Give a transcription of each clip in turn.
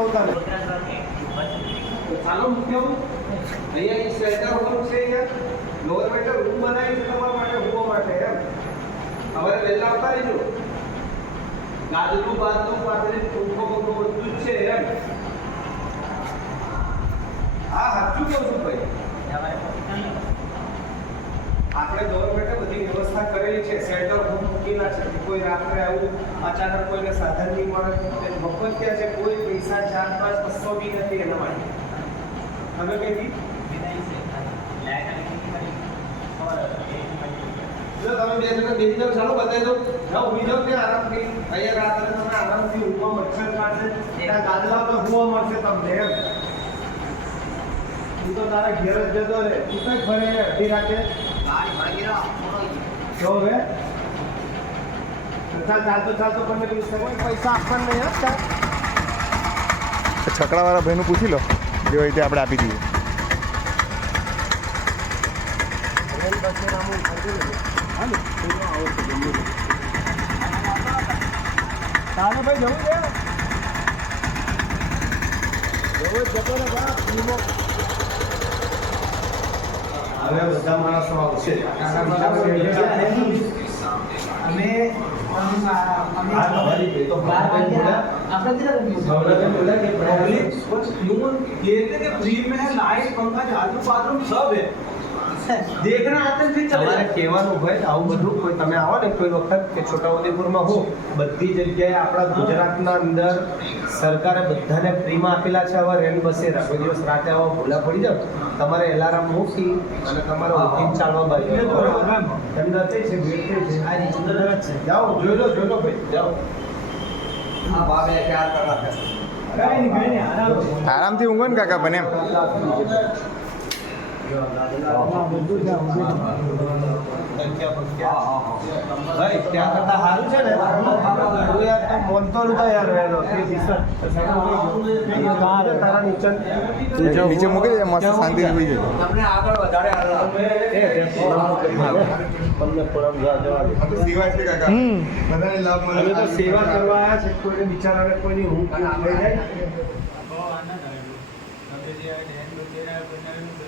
આવું તારે ચાલો મૂકી આવું અહીંયા એ સેન્ટર હોમ છે અહીંયા ગવર્મેન્ટે રૂમ બનાવી છે તમારા માટે હોવા માટે એમ. હવે વહેલા આવતા રહેજો ગાદલું બાદલું પાથરી પંખો પંખો બધું જ છે એમ. હા સાચું કહું છું ભાઈ. આપણે ગવર્મેન્ટે બધી વ્યવસ્થા કરેલી છે સેન્ટર હોમ મૂકેલા છે કોઈ રાત્રે આવું અચાનક કોઈને સાધન નહીં મળે? મફત ત્યાં છે કોઈ પૈસા ચાર પાંચ બસો બી નથી એના માટે? તમે કઈ જો તમે બે જણા બેસી ચાલો બતાવી દો આરામથી અહીંયા રાત્રે તમે આરામથી ઊંઘવા મચ્છર કાઢશે ત્યાં ગાદલા પર હોવા મળશે તમને એમ. તું તો તારા ઘેર જ જતો રે તું કઈ ફરે અડધી રાતે? જો હવે. ચાલતો ચાલતો પણ મેં કીધું કોઈ પૈસા આપવાના નહીં હતા છકડાવાળા ભાઈનું પૂછી લો જે હોય તે આપણે આપી દઈએ. તારે ભાઈ જવું છે? જવું જતો ને બા હવે બધા માણસો આવશે. અમે पब्लिक ह्यूमन के फ्री में है लाइट पंखा झाड़ू बाथरूम सब है દેખના હાથે જ તમારે કહેવાનું ભાઈ આવું બધું કોઈ તમે આવો ને કોઈ વખત કે છોટાઉદેપુરમાં હો બધી જગ્યાએ આપણા ગુજરાતના અંદર સરકારે બધાને ફ્રીમાં આપેલા છે આવા રેન બસેરા કોઈ દિવસ રાતે આવા ભૂલા પડી જાવ તમારે એલાર્મ મૂકી અને તમારે ઉઠીને ચાલવા બાજુ એમ. નથી છે ભીડ છે. જાઓ જોઈ લો જોઈ લો ભાઈ જાઓ. હા બાબે ક્યાં કરવા આરામથી ઊંઘો ને કાકા બને એમ. ભાઈ ત્યાં કરતા સારું છે ને તું યાર તો મોનતો નતો યાર રહેલો તારા નીચે નીચે મૂકી દે મસ્ત શાંતિથી સુઈ જજો તમને આગળ વધારે તમને થોડા જવા જવા દે હમ અમે તો સેવા કરવા આવ્યા છે કોઈને બિચારાને કોઈની હું જાય બહુ આનંદ આવ્યો તમે જે આ ડેન વગેરે બનાવ્યું છે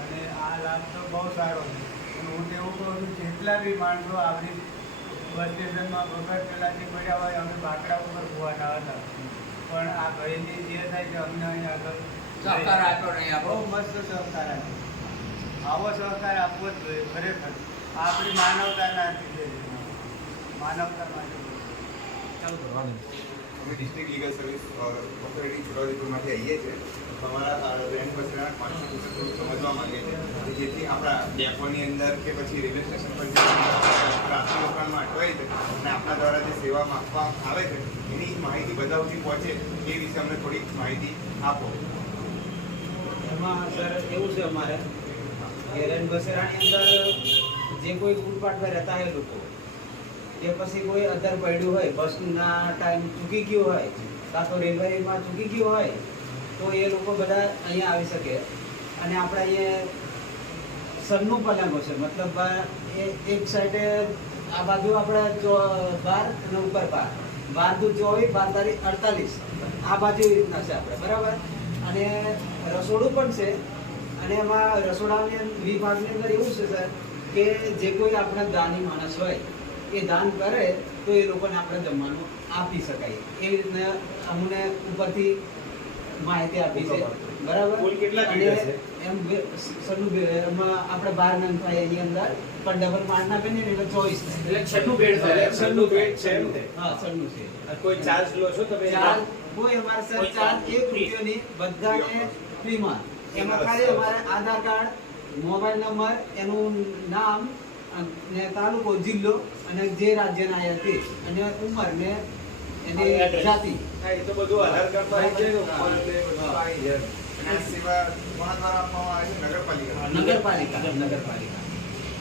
અને આ લાભ તો બહુ સારો છે. અને હું તો એવું કહું છું જેટલા બી માણસો આવી બસ સ્ટેશનમાં વખત પહેલાંથી પડ્યા હોય અમે બાકડા ઉપર કુવાના હતા પણ આ ભાઈની જે થાય છે અમને અહીં આગળ સહકાર આપ્યો નહીં બહુ મસ્ત સહકાર આપ્યો. આવો સહકાર આપવો જ જોઈએ ખરેખર. આ આપણી માનવતાના ના છે. માનવતા માટે અમે ડિસ્ટ્રિક્ટ લીગલ સર્વિસ ઓથોરિટી છોટાઉદેપુરમાંથી આવીએ છીએ. તમારા રેન્ટ અંદર જે એની માહિતી બધા સુધી પહોંચે એ વિશે અમને થોડીક માહિતી આપો. એમાં સર એવું છે અમારે કે રેન બસેરાની અંદર જે કોઈ ફૂટપાથ પર રહેતા હોય લોકો કે પછી કોઈ અધર પડ્યું હોય, બસના ટાઈમ ચૂકી ગયો હોય, કાં તો રેલવેમાં ચૂકી ગયો હોય તો એ લોકો બધા અહીંયા આવી શકે. અને આપણે અહીંયા સનનું પલંગો છે. મતલબ એ એક સાઈડે આ બાજુ આપણે બાર અને ઉપર બાર. બાર દુ ચોવીસ, બાર તારીખ અડતાલીસ. આ બાજુ રીતના છે આપણે. બરાબર? અને રસોડું પણ છે. અને એમાં રસોડાની વિભાગની અંદર એવું છે સર કે જે કોઈ આપણે દાની માણસ હોય, એ દાન કરે તો એ લોકોને આપણે જમવાનું આપી શકાય. એવી રીતના અમને ઉપરથી માહિતી આપી છે. બરાબર. કુલ કેટલા અને છે? એમ સનું એમાં આપણે બાર નંગ થાય એની અંદર પણ ડબલ માળ ના બને એટલે ચોવીસ એટલે છઠ્ઠું બેડ થાય છન્નું બેડ છે? હા છન્નું છે. કોઈ ચાર્જ લો છો તમે? ચાર્જ કોઈ અમારે સર ચાર્જ ચાર્જ? એક રૂપિયોની બધાને ફ્રીમાં. એમાં ખાલી અમારે આધાર કાર્ડ મોબાઈલ નંબર એનું નામ અને તાલુકો જિલ્લો અને જે રાજ્યના આવ્યા તે અને ઉંમર ને એની જાતિ. હા, એ તો બધું આધાર કાર્ડમાં આવી જાય ઉપર એટલે બધું આવી જાય. અને સેવા કોના દ્વારા આપવામાં આવે છે નગરપાલિકા. નગરપાલિકા. નગરપાલિકા.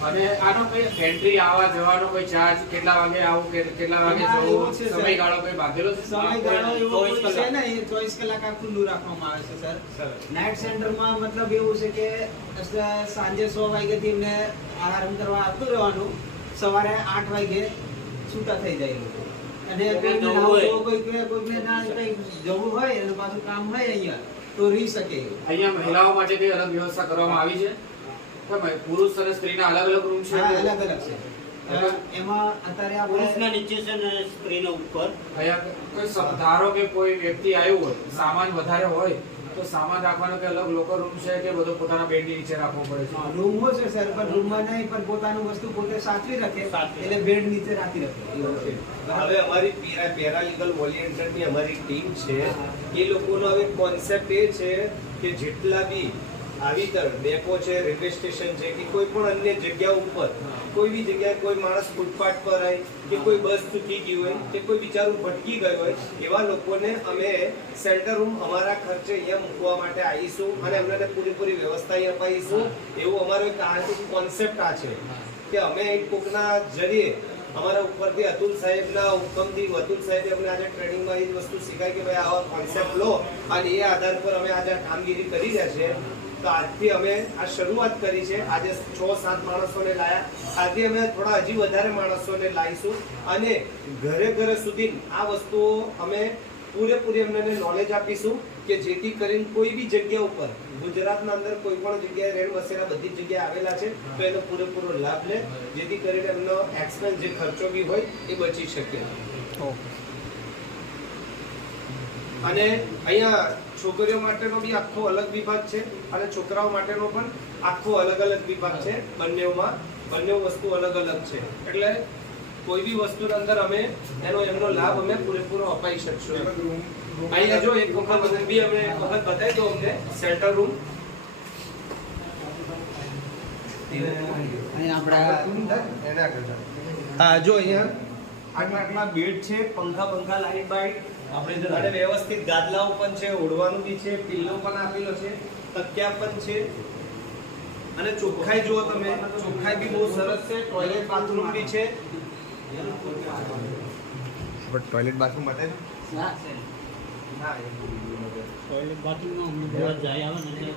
અને આનો કોઈ એન્ટ્રી આવવા જવાનો કોઈ ચાર્જ કેટલા વાગે આવું કેટલા વાગે જવું? એવું છે, સર. સમયગાળો કોઈ બાંધેલો છે? સમયગાળો એવો છે કલાક. ને એ ચોવીસ કલાક આ ખુલ્લું રાખવામાં આવે છે સર. નાઇટ સેન્ટરમાં મતલબ એવું છે કે સાંજે સો થી એમને આરામ કરવા આવતું રહેવાનું. સવારે આઠ વાગે છૂટા થઈ જાય લોકો. અને કોઈને જવું હોય. હોય, કોઈ ના જવું હોય અને પાછું કામ હોય અહીંયા તો રહી શકે. અહીંયા મહિલાઓ માટે કઈ અલગ વ્યવસ્થા કરવામાં આવી છે? પુરુષ અને સ્ત્રીના અલગ અલગ રૂમ છે? અલગ અલગ છે. એમાં અત્યારે પુરુષના નીચે છે ને સ્ત્રીના ઉપર. અહીંયા કોઈ ધારો કે કોઈ વ્યક્તિ આવ્યું હોય સામાન વધારે હોય તો સામાન રાખવાનો કે અલગ લોકો રૂમ છે કે બધો પોતાના બેડની નીચે રાખવો પડે છે? રૂમ હોય છે સર પણ રૂમમાં નહીં પણ પોતાનું વસ્તુ પોતે સાચવી રાખે. એટલે બેડ નીચે રાખી રાખે. એવું છે. હવે અમારી પેરા પેરાલીગલની અમારી ટીમ છે. એ લોકોનો હવે કોન્સેપ્ટ એ છે કે જેટલા બી આવી તર ડેપો છે રેલવે સ્ટેશન છે કે કોઈ પણ અન્ય જગ્યા ઉપર કોઈ બી જગ્યાએ કોઈ માણસ ફૂટપાથ પર હોય કે કોઈ બસ ચૂકી ગઈ હોય કે કોઈ બિચારું ભટકી ગયું હોય એવા લોકોને અમે સેન્ટર રૂમ અમારા ખર્ચે અહીંયા મૂકવા માટે આવીશું અને એમને પૂરેપૂરી વ્યવસ્થા અહીં અપાવીશું. એવું અમારો એક આ કોન્સેપ્ટ આ છે. કે અમે એક કોકના જરીએ અમારા ઉપરથી અતુલ સાહેબના હુકમથી અતુલ સાહેબે અમને આજે ટ્રેનિંગમાં એ જ વસ્તુ શીખાય કે ભાઈ આવા કોન્સેપ્ટ લો. અને એ આધાર પર અમે આજે કામગીરી કરી રહ્યા છે તો આજથી અમે આ શરૂઆત કરી છે. આજે છ, સાત માણસોને લાયા. આજથી અમે થોડા હજી વધારે માણસોને લાવીશું અને ઘરે ઘરે સુધી આ વસ્તુઓ અમે પૂરેપૂરી અમને નોલેજ આપીશું કે જેથી કરીને કોઈ બી જગ્યા ઉપર, ગુજરાતના અંદર કોઈ પણ જગ્યાએ રેણ વસેરા બધી જગ્યાએ આવેલા છે, તો એનો પૂરેપૂરો લાભ લે, જેથી કરીને એમનો એક્સપેન્સ જે ખર્ચો બી હોય એ બચી શકે. અને અહીંયા છોકરીઓ માટેનો બી આખો અલગ વિભાગ છે અને છોકરાઓ માટેનો પણ આખો અલગ અલગ વિભાગ છે. બંનેમાં બંને વસ્તુ અલગ અલગ છે. એટલે કોઈ બી વસ્તુની અંદર અમે એનો એમનો લાભ અમે પૂરેપૂરો અપાઈ શકશું. અહીંયા જો એક વખત બધું બી અમે વખત બતાવી દો અમને સેન્ટર રૂમ અહીંયા આપણા હા જો અહીંયા. આટલા આટલા બેડ છે પંખા પંખા લાઈટ બાઈટ અને વ્યવસ્થિત ગાદલાઓ પણ છે ઓઢવાનું બી છે પિલ્લો પણ આપેલો છે તકિયા પણ છે. અને ચોખ્ખાઈ જુઓ તમે ચોખ્ખાઈ બી બહુ સરસ છે ટોયલેટ બાથરૂમ બી છે. બટ ટોયલેટ બાથરૂમ બતાવી હા, છે. હા, એ ટોયલેટ બહુ જાય આવે ને